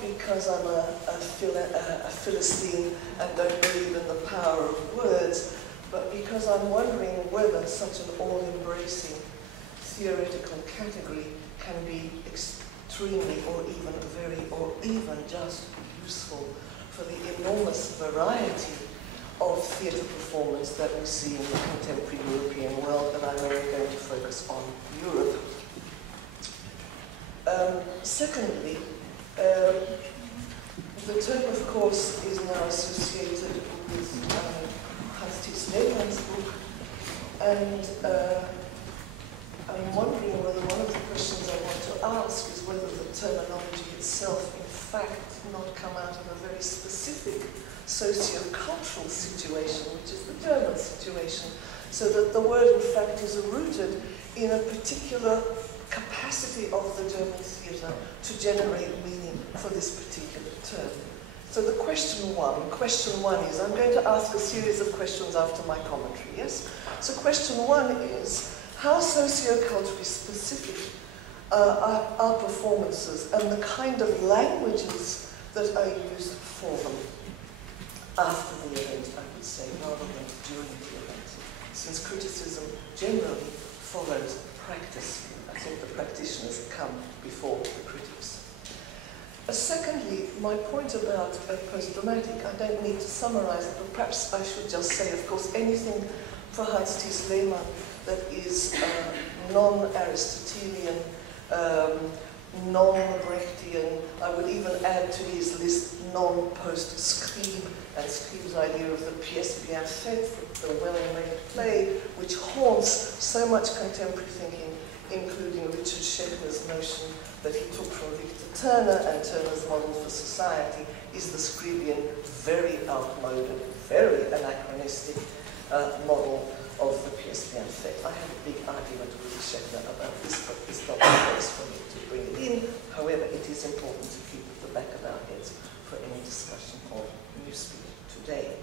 because I'm a Philistine and don't believe in the power of words, but because I'm wondering whether such an all-embracing theoretical category can be extremely or even very or even just useful for the enormous variety of theatre performance that we see in the contemporary European world, and I'm only going to focus on Europe. Secondly, the term, of course, is now associated with Hans Lehmann's book, and I'm wondering whether one of the questions I want to ask is whether the terminology itself, in fact, not come out of a very specific socio-cultural situation, which is the German situation, so that the word, in fact, is rooted in a particular capacity of the German theatre to generate meaning for this particular term. So the question one is, I'm going to ask a series of questions after my commentary, yes? So question one is, how socio-culturally specific are our performances and the kind of languages that are used for them after the event, I would say, rather than during the event, since criticism generally follows practice. I think the practitioners come before the critics. Secondly, my point about postdramatic, I don't need to summarize it, but perhaps I should just say, of course, anything for Hans Lehmann that is non-Aristotelian, non-Brechtian, I would even add to his list non-post-Scribe, and Scribe's idea of the pièce bien faite, the well-made play, which haunts so much contemporary thinking, including Richard Schechner's notion that he took from Victor Turner and Turner's model for society, is the Scribian, very outmoded, very anachronistic model of the pièce bien faite. I have a big argument with Schechner about this, but it's not the place for me to bring it in. However, it is important to keep at the back of our heads for any discussion of newspeak today.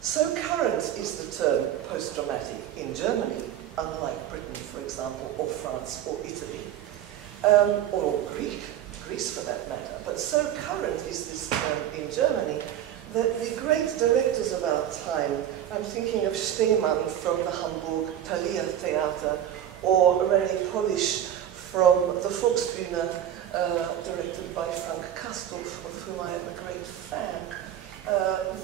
So current is the term postdramatic in Germany, unlike Britain, for example, or France, or Italy, or Greece for that matter. But so current is this term in Germany that the great directors of our time, I'm thinking of Stemann from the Hamburg Thalia Theater, or René Polish from the Volksbühne, directed by Frank Kastorf, of whom I am a great fan.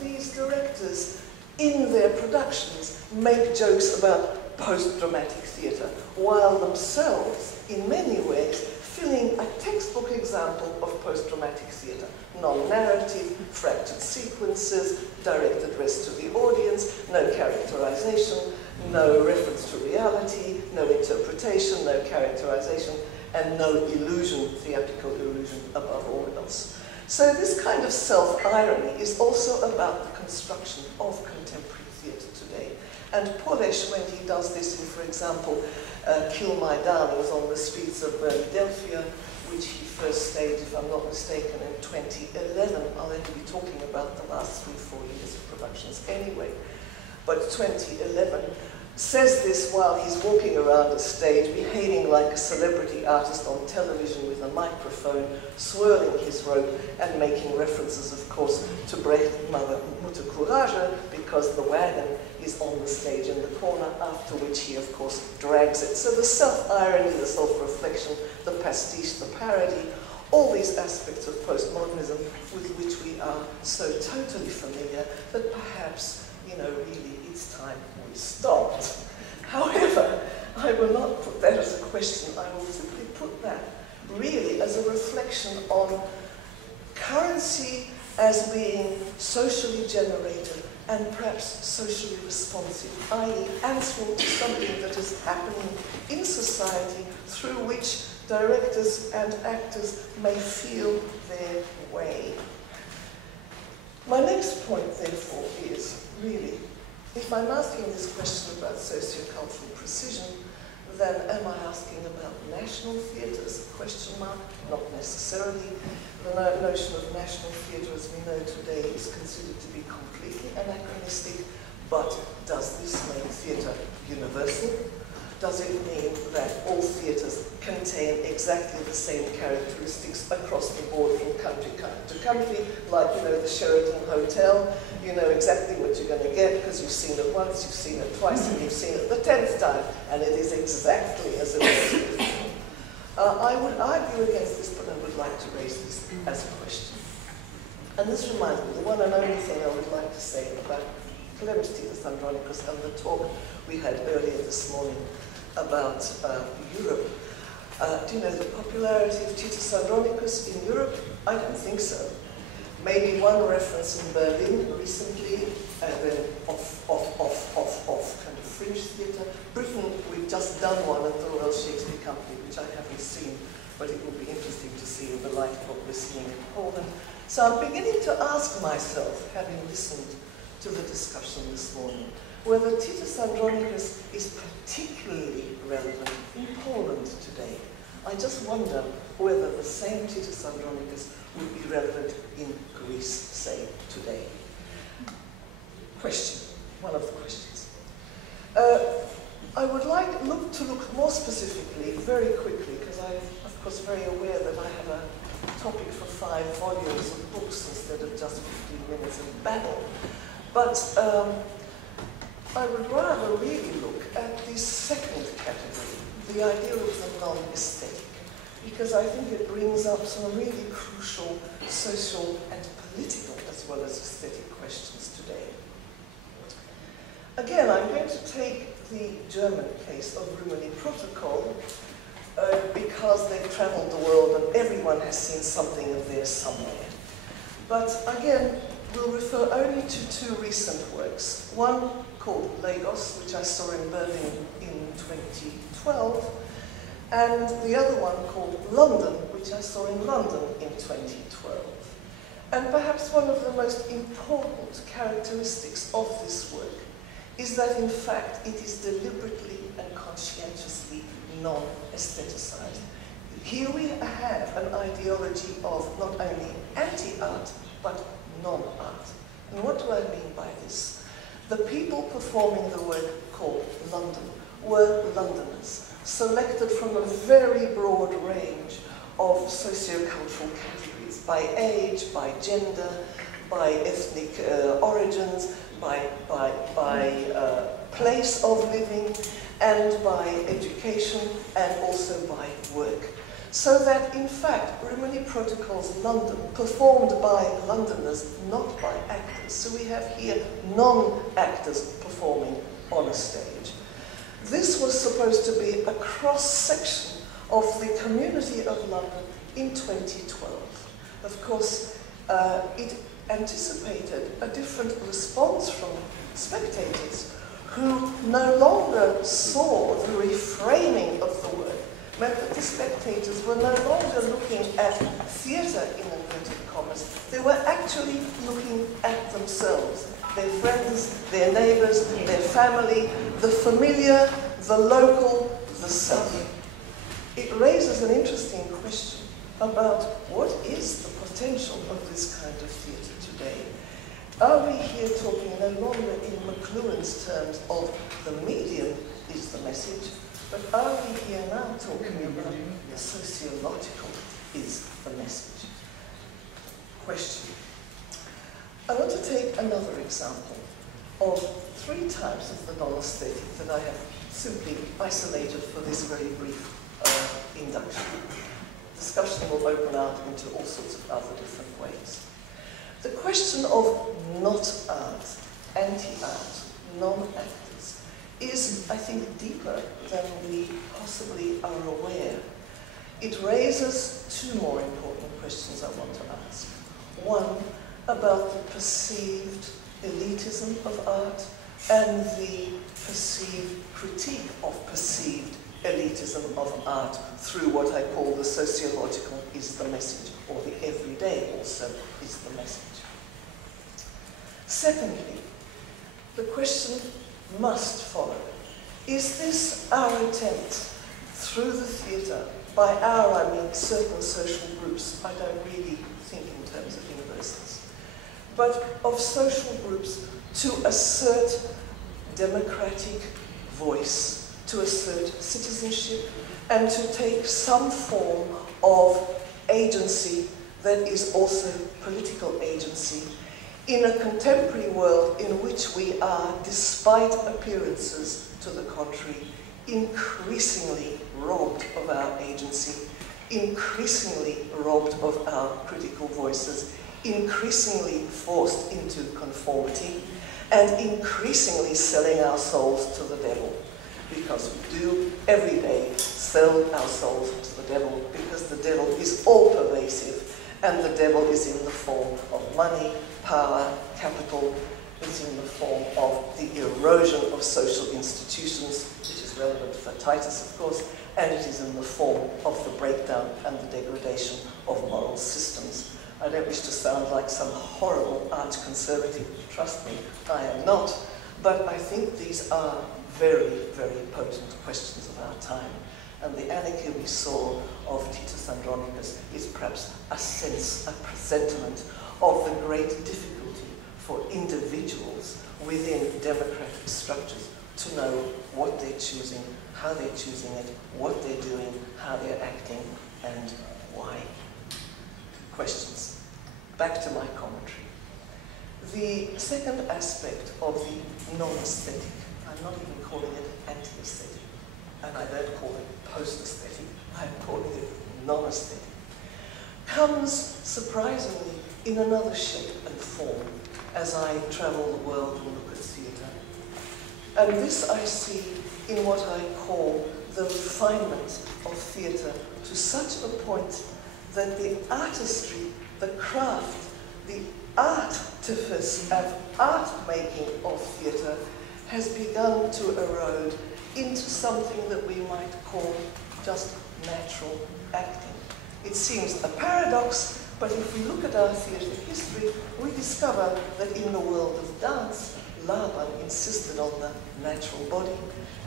These directors, in their productions, make jokes about post-dramatic theatre, while themselves, in many ways, filling a textbook example of post-dramatic theatre. Non-narrative, fractured sequences, direct address to the audience, no characterization, no reference to reality, no interpretation, no characterization, and no illusion, theatrical illusion, above all else. So this kind of self-irony is also about the construction of contemporary theatre today. And Polish, when he does this in, for example, Kill My Darlings on the streets of Philadelphia, which he first staged, if I'm not mistaken, in 2011. I'll only be talking about the last 3-4 years of productions anyway. But 2011 says this while he's walking around a stage, behaving like a celebrity artist on television with a microphone, swirling his rope and making references, of course, to Brecht Mutter Courage, because the wagon is on the stage in the corner, after which he, of course, drags it. So the self-irony, the self-reflection, the pastiche, the parody, all these aspects of postmodernism with which we are so totally familiar that perhaps, you know, really it's time we stopped. However, I will not put that as a question. I will simply put that really as a reflection on currency as being socially generated and perhaps socially responsive, i.e. answering to something that is happening in society through which directors and actors may feel their way. My next point, therefore, is really, if I'm asking this question about sociocultural precision, then am I asking about national theatres? Question mark? Not necessarily. The notion of national theatre as we know today is considered to be completely anachronistic, but does this make theatre universal? Does it mean that all theatres contain exactly the same characteristics across the board from country to country, like, you know, the Sheraton Hotel? You know exactly what you're going to get because you've seen it once, you've seen it twice, and you've seen it the 10th time, and it is exactly as it was before. I would argue against this, but I would like to raise this as a question. And this reminds me, the one and only thing I would like to say about Clemens Titus Andronicus and the talk we had earlier this morning about Europe. Do you know the popularity of Titus Andronicus in Europe? I don't think so. Maybe one reference in Berlin recently, and then off, kind of fringe theatre. Britain, we've just done one at the Royal Shakespeare Company, which I haven't seen, but it would be interesting to see in the light of what we're seeing in Poland. So I'm beginning to ask myself, having listened to the discussion this morning, whether Titus Andronicus is particularly relevant in Poland today. I just wonder whether the same Titus Andronicus would be relevant in Greece, say, today. Question, one of the questions. I would like to look more specifically, very quickly, because I'm, of course, very aware that I have a topic for 5 volumes of books instead of just 15 minutes of babble. But I would rather really look at the second category, the idea of the non-aesthetic, because I think it brings up some really crucial social and political as well as aesthetic questions today. Again, I'm going to take the German case of Rimini Protocol because they've traveled the world and everyone has seen something of theirs somewhere. But again, we'll refer only to 2 recent works. One called Lagos, which I saw in Berlin in 2012, and the other one called London, which I saw in London in 2012. And perhaps one of the most important characteristics of this work is that, in fact, it is deliberately and conscientiously non-aestheticized. Here we have an ideology of not only anti-art, but non-art. And what do I mean by this? The people performing the work called London were Londoners, selected from a very broad range of socio-cultural categories, by age, by gender, by ethnic origins, by place of living, and by education, and also by work. So that, in fact, Rimini Protocol's London, performed by Londoners, not by actors. So we have here non-actors performing on a stage. This was supposed to be a cross-section of the community of London in 2012. Of course, it anticipated a different response from spectators who no longer saw the reframing of the work, meant that the spectators were no longer looking at theatre in inverted commas. They were actually looking at themselves, their friends, their neighbours, their family, the familiar, the local, the self. It raises an interesting question about what is the potential of this kind of theatre today. Are we here talking no longer in McLuhan's terms of the medium is the message, but are we here now talking about the sociological is the message? Question. I want to take another example of 3 types of the non-aesthetic that I have simply isolated for this very brief induction. Discussion will open out into all sorts of other different ways. The question of not art, anti-art, non-actors is, I think, deeper than we possibly are aware. It raises 2 more important questions I want to ask. One, about the perceived elitism of art and the perceived critique of perceived elitism of art through what I call the sociological is the message, or the everyday also is the message. Secondly, the question must follow. Is this our attempt through the theatre, by our I mean certain social groups, I don't really think in terms of universals, but of social groups to assert democratic voice, to assert citizenship, and to take some form of agency that is also political agency in a contemporary world in which we are, despite appearances to the contrary, increasingly robbed of our agency, increasingly robbed of our critical voices, increasingly forced into conformity, and increasingly selling our souls to the devil. Because we do every day sell our souls to the devil, because the devil is all-pervasive, and the devil is in the form of money, power, capital. It's in the form of the erosion of social institutions, which is relevant for Titus, of course, and it is in the form of the breakdown and the degradation of moral systems. I don't wish to sound like some horrible arch-conservative, trust me, I am not, but I think these are very, very potent questions of our time. And the anarchy we saw of Titus Andronicus is perhaps a sense, a presentiment of the great difficulty for individuals within democratic structures to know what they're choosing, how they're choosing it, what they're doing, how they're acting, and why. Questions? Back to my commentary. The second aspect of the non-aesthetic, I'm not even calling it anti-aesthetic, and I don't call it post-aesthetic, I'm calling it non-aesthetic, comes surprisingly in another shape and form as I travel the world and look at theatre. And this I see in what I call the refinement of theatre to such a point that the artistry, the craft, the artifice of art-making of theatre has begun to erode into something that we might call just natural acting. It seems a paradox, but if we look at our theatre history, we discover that in the world of dance, Laban insisted on the natural body,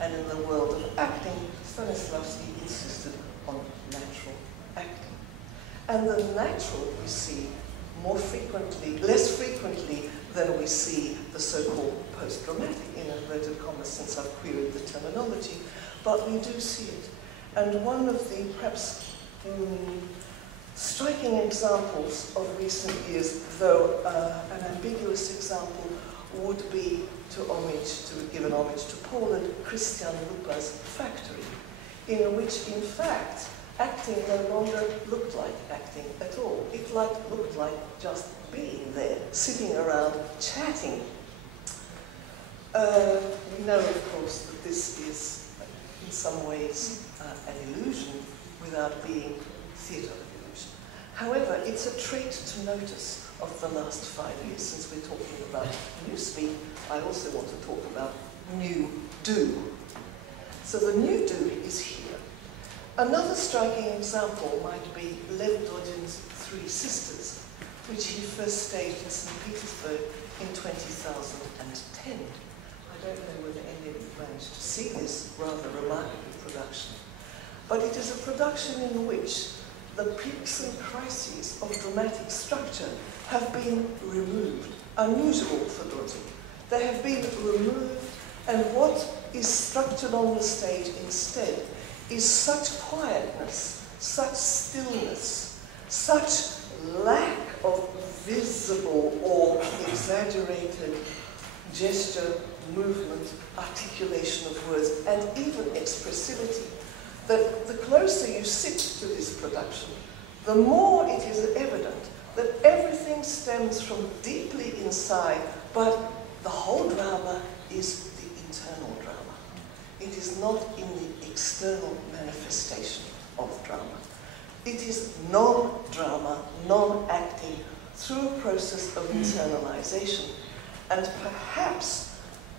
and in the world of acting, Stanislavski insisted on natural acting. And the natural we see more frequently, less frequently than we see the so-called post-dramatic, in inverted commas, since I've queried the terminology, but we do see it. And one of the perhaps striking examples of recent years, though an ambiguous example, would be to give an homage to Poland, Christian Lupa's Factory, in which, in fact, acting no longer looked like acting at all. It looked like just being there, sitting around, chatting. We know, of course, that this is, in some ways, an illusion without being theatre illusion. However, it's a trait to notice of the last 5 years. Since we're talking about new speak, I also want to talk about new do. So the new do is here. Another striking example might be Lev Dodin's Three Sisters, which he first staged in St. Petersburg in 2010. I don't know whether any of you managed to see this rather remarkable production. But it is a production in which the peaks and crises of dramatic structure have been removed, unusual for Dodin. They have been removed, and what is structured on the stage instead is such quietness, such stillness, such lack of visible or exaggerated gesture, movement, articulation of words, and even expressivity, that the closer you sit to this production, the more it is evident that everything stems from deeply inside, but the whole drama is the internal drama. It is not in the external manifestation of drama. It is non-drama, non-acting through a process of internalization. And perhaps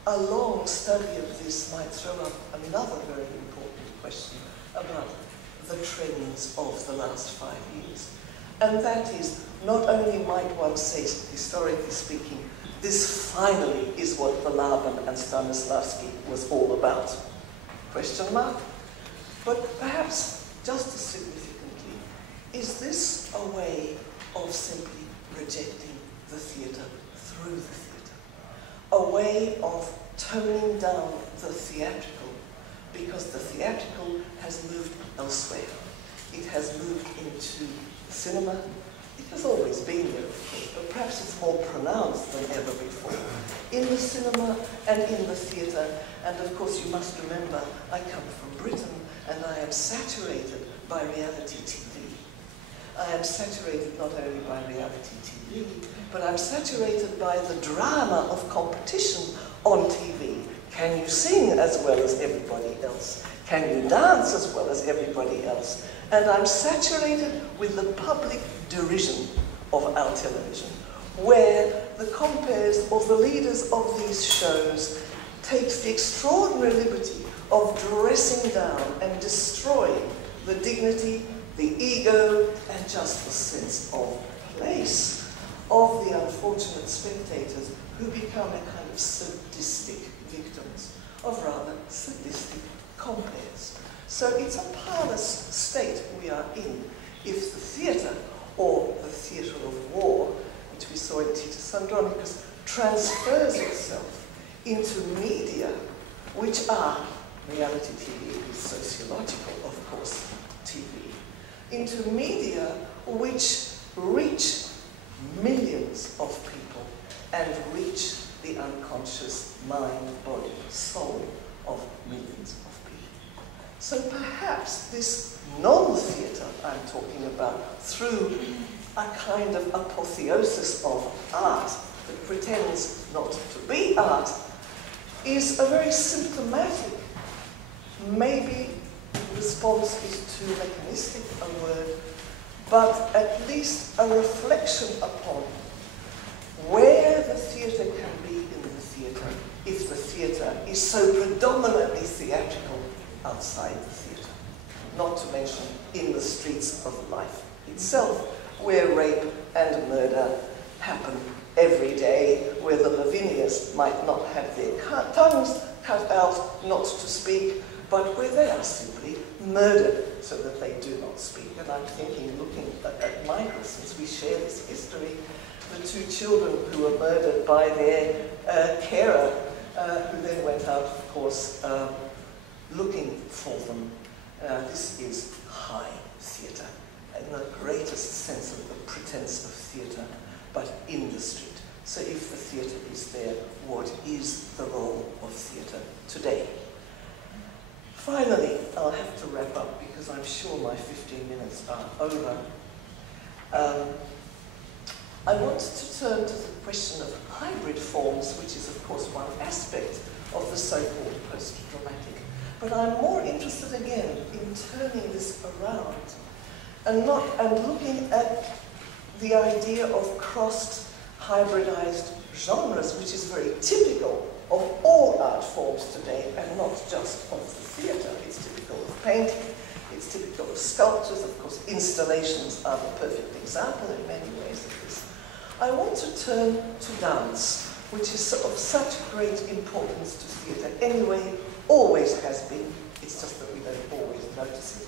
a long study of this might throw up another very important question about the trends of the last 5 years. And that is, not only might one say, historically speaking, this finally is what the Laban and Stanislavski was all about. Question mark? But perhaps just as significantly, is this a way of simply rejecting the theatre through the theatre? A way of toning down the theatrical because the theatrical has moved elsewhere. It has moved into cinema. It has always been there, of course, but perhaps it's more pronounced than ever before. In the cinema and in the theatre, and of course you must remember, I come from Britain, and I am saturated by reality TV. I am saturated not only by reality TV, but I'm saturated by the drama of competition on TV. Can you sing as well as everybody else? Can you dance as well as everybody else? And I'm saturated with the public derision of our television, where the compeers or the leaders of these shows takes the extraordinary liberty of dressing down and destroying the dignity, the ego, and just the sense of place of the unfortunate spectators who become a kind of sadistic victims of rather sadistic compeers. So it's a parlous state we are in if the theatre, or the theatre of war, which we saw in Titus Andronicus, transfers itself into media, which are, reality TV is sociological, of course, TV, into media which reach millions of people and reach the unconscious mind, body, soul of millions of people. So perhaps this non-theatre I'm talking about, through a kind of apotheosis of art that pretends not to be art, is a very symptomatic, maybe response is too mechanistic a word, but at least a reflection upon where the theatre can be in the theatre if the theatre is so predominantly theatrical outside the theatre. Not to mention in the streets of life itself, where rape and murder happen every day, where the Lavinias might not have their tongues cut out not to speak, but where they are simply murdered so that they do not speak. And I'm thinking, looking at Michael, since we share this history, the two children who were murdered by their carer, who then went out, of course, looking for them. This is high theatre, in the greatest sense of the pretense of theatre, but in the street. So if the theatre is there, what is the role of theatre today? Finally, I'll have to wrap up because I'm sure my 15 minutes are over. I want to turn to the question of hybrid forms, which is of course one aspect of the so-called post-dramatic. But I'm more interested again in turning this around and looking at the idea of crossed, hybridized genres, which is very typical of all art forms today, and not just of the theatre. It's typical of painting, it's typical of sculptures, of course installations are the perfect example in many ways of this. I want to turn to dance, which is of such great importance to theatre anyway, always has been, it's just that we don't always notice it,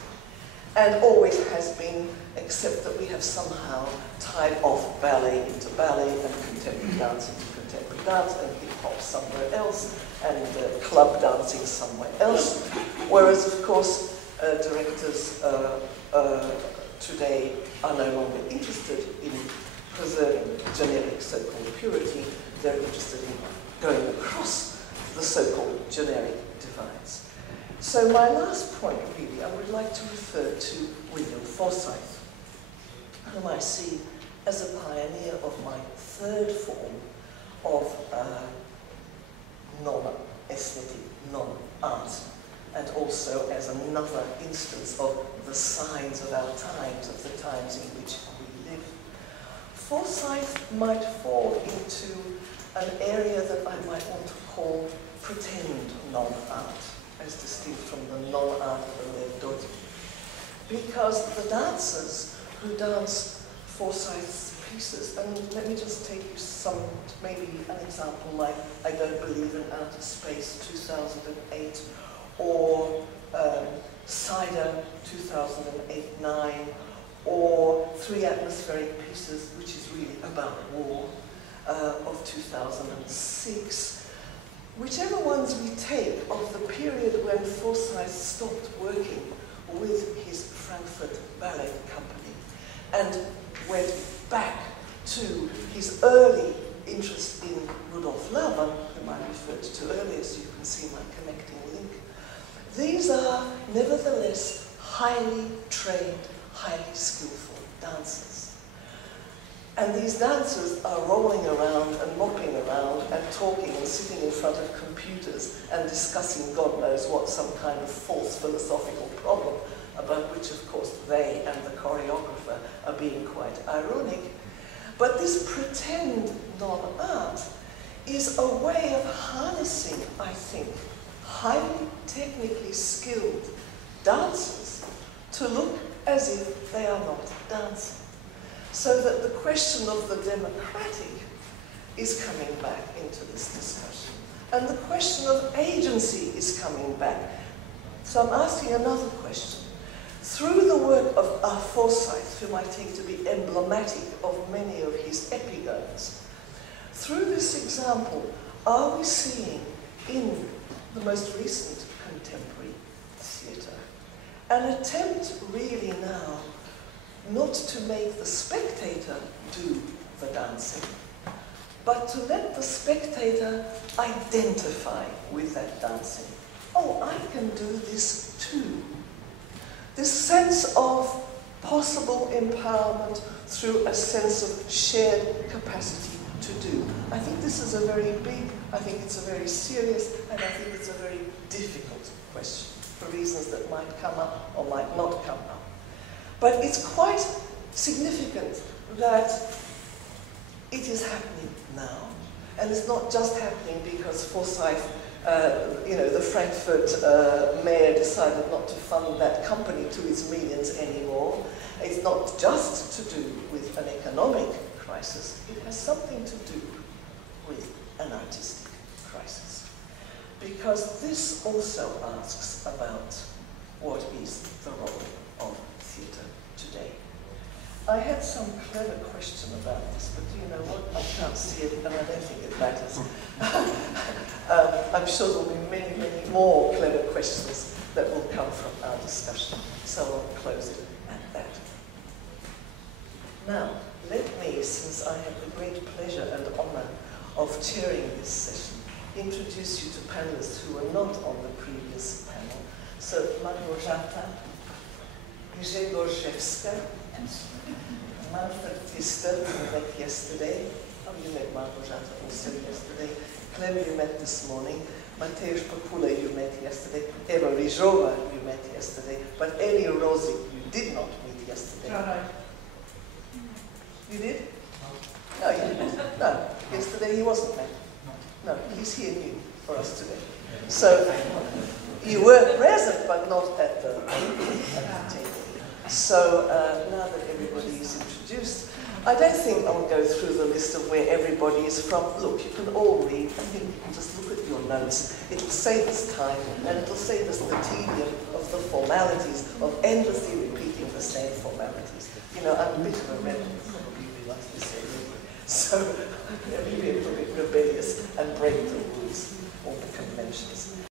and always has been, except that we have somehow tied off ballet into ballet and contemporary dance into contemporary dance and hip-hop somewhere else and club dancing somewhere else, whereas of course directors today are no longer interested in preserving generic so-called purity, they're interested in going across the so-called generic divides. So my last point really, I would like to refer to William Forsyth, whom I see as a pioneer of my third form of non-aesthetic, non-art, and also as another instance of the signs of our times, of the times in which we live. Forsyth might fall into an area that I might want to call pretend non-art, as distinct from the non-art of the Levdoti. Because the dancers who dance Forsyth's pieces, and let me just take you some, maybe an example like I Don't Believe in Outer Space 2008, or Cider 2008-9, or Three Atmospheric Pieces, which is really about war, of 2006. whichever ones we take of the period when Forsyth stopped working with his Frankfurt Ballet Company and went back to his early interest in Rudolf Lauber, whom I referred to earlier, so you can see my connecting link. These are nevertheless highly trained, highly skillful dancers. And these dancers are rolling around and mopping around and talking and sitting in front of computers and discussing God knows what, some kind of false philosophical problem, about which, of course, they and the choreographer are being quite ironic. But this pretend non-art is a way of harnessing, I think, highly technically skilled dancers to look as if they are not dancing. So that the question of the democratic is coming back into this discussion. And the question of agency is coming back. So I'm asking another question. Through the work of Forsyth, whom I take to be emblematic of many of his epigones, through this example, are we seeing in the most recent contemporary theatre an attempt really now not to make the spectator do the dancing, but to let the spectator identify with that dancing. Oh, I can do this too. This sense of possible empowerment through a sense of shared capacity to do. I think this is a very big, I think it's a very serious, and I think it's a very difficult question for reasons that might come up or might not come up. But it's quite significant that it is happening now. And it's not just happening because Forsyth, the Frankfurt mayor decided not to fund that company to its millions anymore. It's not just to do with an economic crisis. It has something to do with an artistic crisis. Because this also asks about what is the role of theatre today. I had some clever question about this, but you know what? I can't see it, and I don't think it matters. I'm sure there'll be many, many more clever questions that will come from our discussion, so I'll close it at that. Now, let me, since I have the great pleasure and honor of chairing this session, introduce you to panelists who were not on the previous panel. So, Małgorzata, Shevtsova, Manfred Pfister, you met yesterday. Oh, you met Małgorzata also yesterday. Clem, you met this morning. Mateusz Pakula, you met yesterday. Eva Rizhova, you met yesterday. But Eli Rosi, you did not meet yesterday. You did? No, you didn't. No, yesterday he wasn't met. No, he's here new for us today. So, you were present, but not at the table. So now that everybody is introduced, I don't think I'll go through the list of where everybody is from. Look, you can all read. I think you can just look at your notes. It'll save us time, and it'll save us the tedium of the formalities, of endlessly repeating the same formalities. You know, I'm a bit of a rebel, you probably realize this already. So I'm going to be a little bit rebellious and break the rules or the conventions.